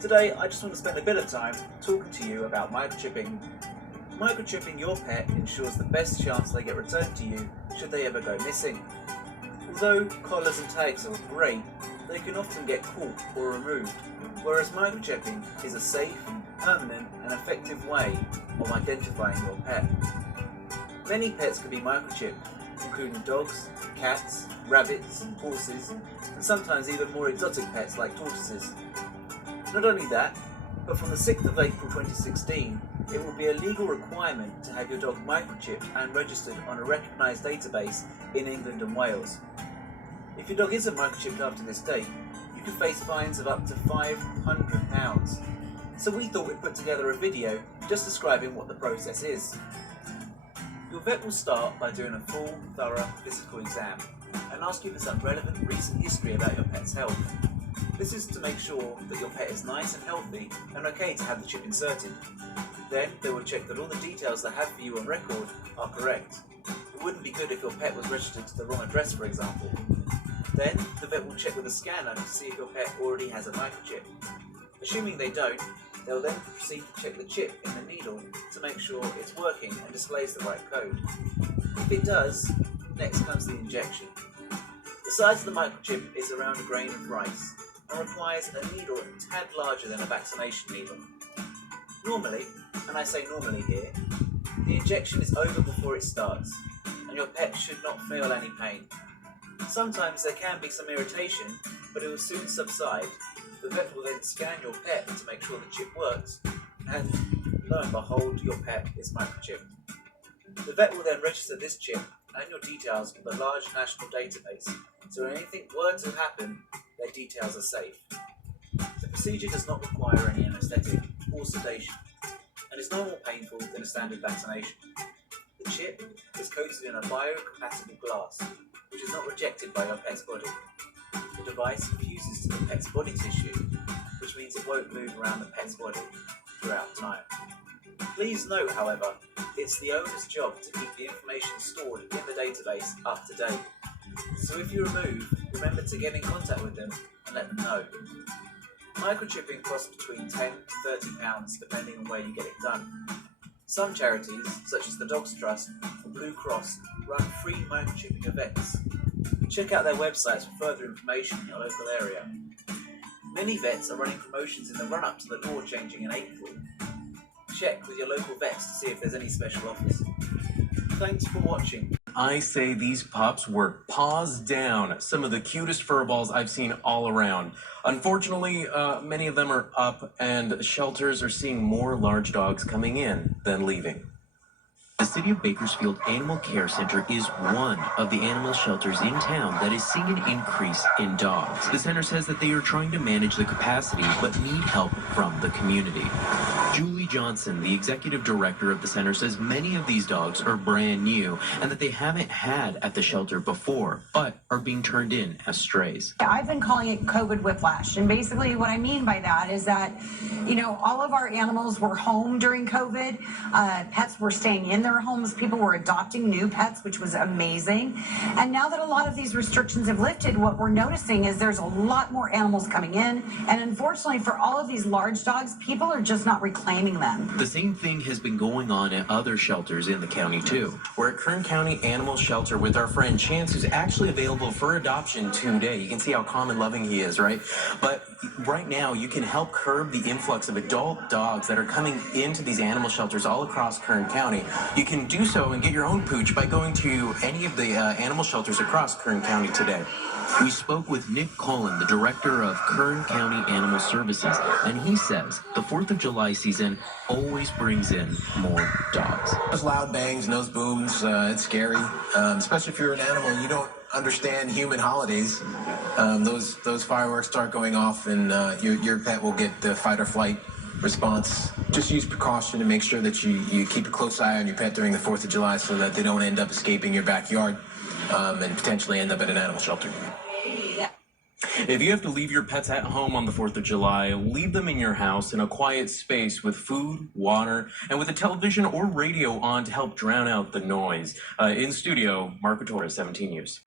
Today, I just want to spend a bit of time talking to you about microchipping. Microchipping your pet ensures the best chance they get returned to you should they ever go missing. Although collars and tags are great, they can often get caught or removed, whereas microchipping is a safe, permanent and effective way of identifying your pet. Many pets can be microchipped, including dogs, cats, rabbits, horses, and sometimes even more exotic pets like tortoises. Not only that, but from the 6th of April 2016, it will be a legal requirement to have your dog microchipped and registered on a recognised database in England and Wales. If your dog isn't microchipped after this date, you can face fines of up to £500. So we thought we'd put together a video just describing what the process is. Your vet will start by doing a full, thorough physical exam and ask you for some relevant recent history about your pet's health. This is to make sure that your pet is nice and healthy and okay to have the chip inserted. Then they will check that all the details they have for you on record are correct. It wouldn't be good if your pet was registered to the wrong address, for example. Then the vet will check with a scanner to see if your pet already has a microchip. Assuming they don't, they'll then proceed to check the chip in the needle to make sure it's working and displays the right code. If it does, next comes the injection. The size of the microchip is around a grain of rice and requires a needle a tad larger than a vaccination needle. Normally, and I say normally here, the injection is over before it starts and your pet should not feel any pain. Sometimes there can be some irritation, but it will soon subside. The vet will then scan your pet to make sure the chip works, and lo and behold, your pet is microchipped. The vet will then register this chip and your details with a large national database, so when anything were to happen, their details are safe. The procedure does not require any anaesthetic or sedation, and is no more painful than a standard vaccination. The chip is coated in a biocompatible glass, which is not rejected by your pet's body. The device fuses to the pet's body tissue, which means it won't move around the pet's body throughout time. Please note, however, it's the owner's job to keep the information stored in the database up to date. So if you remove, remember to get in contact with them and let them know. Microchipping costs between £10 to £30 depending on where you get it done. Some charities, such as the Dogs Trust or Blue Cross, run free microchipping events. Check out their websites for further information in your local area. Many vets are running promotions in the run-up to the law changing in April. Check with your local vets to see if there's any special offers. Thanks for watching. I say these pups work paws down. Some of the cutest fur balls I've seen all around. Unfortunately, many of them are up, and shelters are seeing more large dogs coming in than leaving. The City of Bakersfield Animal Care Center is one of the animal shelters in town that is seeing an increase in dogs. The center says that they are trying to manage the capacity but need help from the community. Julie Johnson, the executive director of the center, says many of these dogs are brand new and that they haven't had at the shelter before, but are being turned in as strays. I've been calling it COVID whiplash, and basically what I mean by that is that, all of our animals were home during COVID. Pets were staying in their homes. People were adopting new pets, which was amazing. And now that a lot of these restrictions have lifted, what we're noticing is there's a lot more animals coming in. And unfortunately, for all of these large dogs, people are just not reclaiming them. The same thing has been going on at other shelters in the county, too. We're at Kern County Animal Shelter with our friend Chance, who's actually available for adoption today. You can see how calm and loving he is, right? But right now, you can help curb the influx of adult dogs that are coming into these animal shelters all across Kern County. You can do so and get your own pooch by going to any of the animal shelters across Kern County today. We spoke with Nick Cullen, the director of Kern County Animal Services, and he says the 4th of July season always brings in more dogs. Those loud bangs, nose booms, it's scary, especially if you're an animal and you don't understand human holidays. Those fireworks start going off and your pet will get the fight or flight response. Just use precaution and make sure that you keep a close eye on your pet during the 4th of July so that they don't end up escaping your backyard and potentially end up at an animal shelter. If you have to leave your pets at home on the 4th of July, leave them in your house in a quiet space with food, water, and with a television or radio on to help drown out the noise. In studio, Marco Torres, 17 News.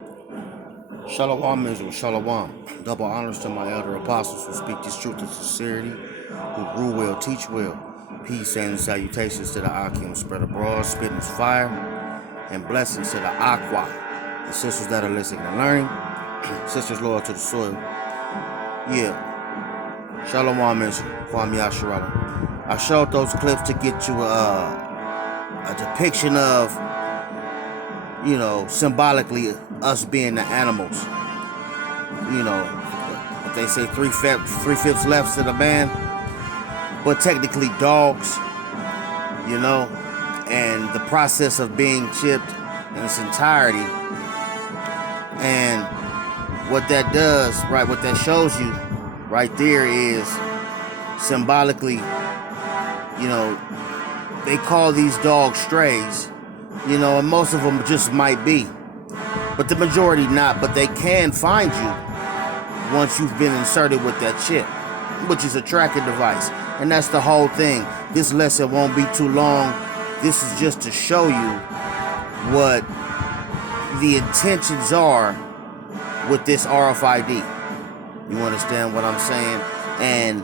Shalom Israel, Shalom. Double honors to my elder apostles who speak this truth in sincerity, who rule well, teach well. Peace and salutations to the Akim spread abroad, spitting his fire, and blessings to the Aqua, the sisters that are listening and learning, sisters loyal to the soil. Yeah. Shalom Israel, Kwame Asherala. I showed those clips to get you a depiction of, you know, symbolically us being the animals. You know, what they say three-fifths left to the man, but technically dogs, you know, and the process of being chipped in its entirety. And what that does, right, what that shows you right there is symbolically, you know, they call these dogs strays, you know, and most of them just might be, but the majority not. But they can find you once you've been inserted with that chip, which is a tracking device. And that's the whole thing. This lesson won't be too long. This is just to show you what the intentions are with this RFID. You understand what I'm saying? And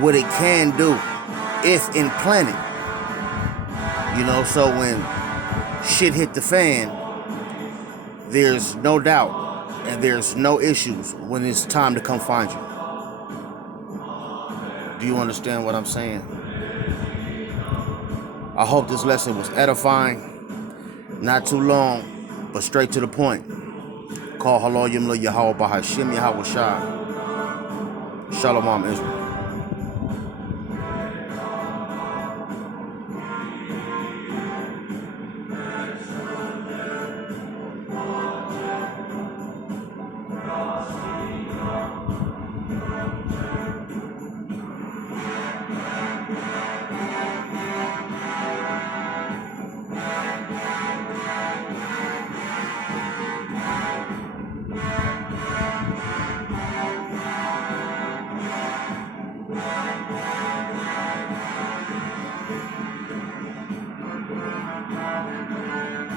what it can do if implanted. You know, so when shit hit the fan, there's no doubt and there's no issues when it's time to come find you. Do you understand what I'm saying? I hope this lesson was edifying, not too long, but straight to the point. Call Halo Yimla Yahweh Bahashim Yahweh Shah. Shalom Israel.